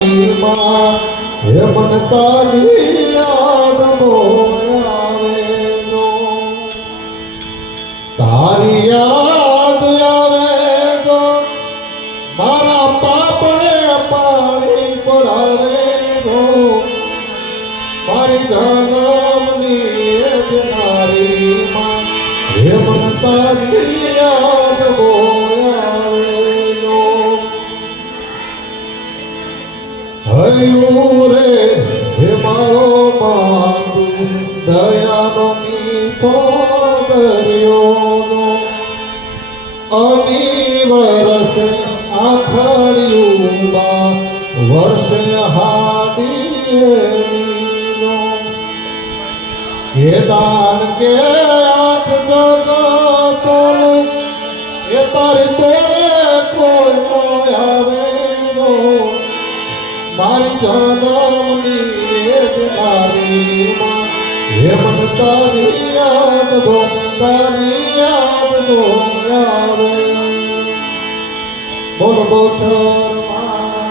હે મન તારી યાદ આવે તારી યાદ આવે તો મારા પાપને પાણી પડાવે મારી જન્મની નારી હે મન તારી યાદ હયું રે હે મારો માતુ દયાનો મીઠો દરિયો અનિવરસે આખડ્યુંમાં વર્ષે હાડીનો કે દાન કે આઠ જગતોનું એ તારી તોરે કોઈ આવે મારી જન્મની નારી હે મન તારી યાદ આવે બોલ બોલ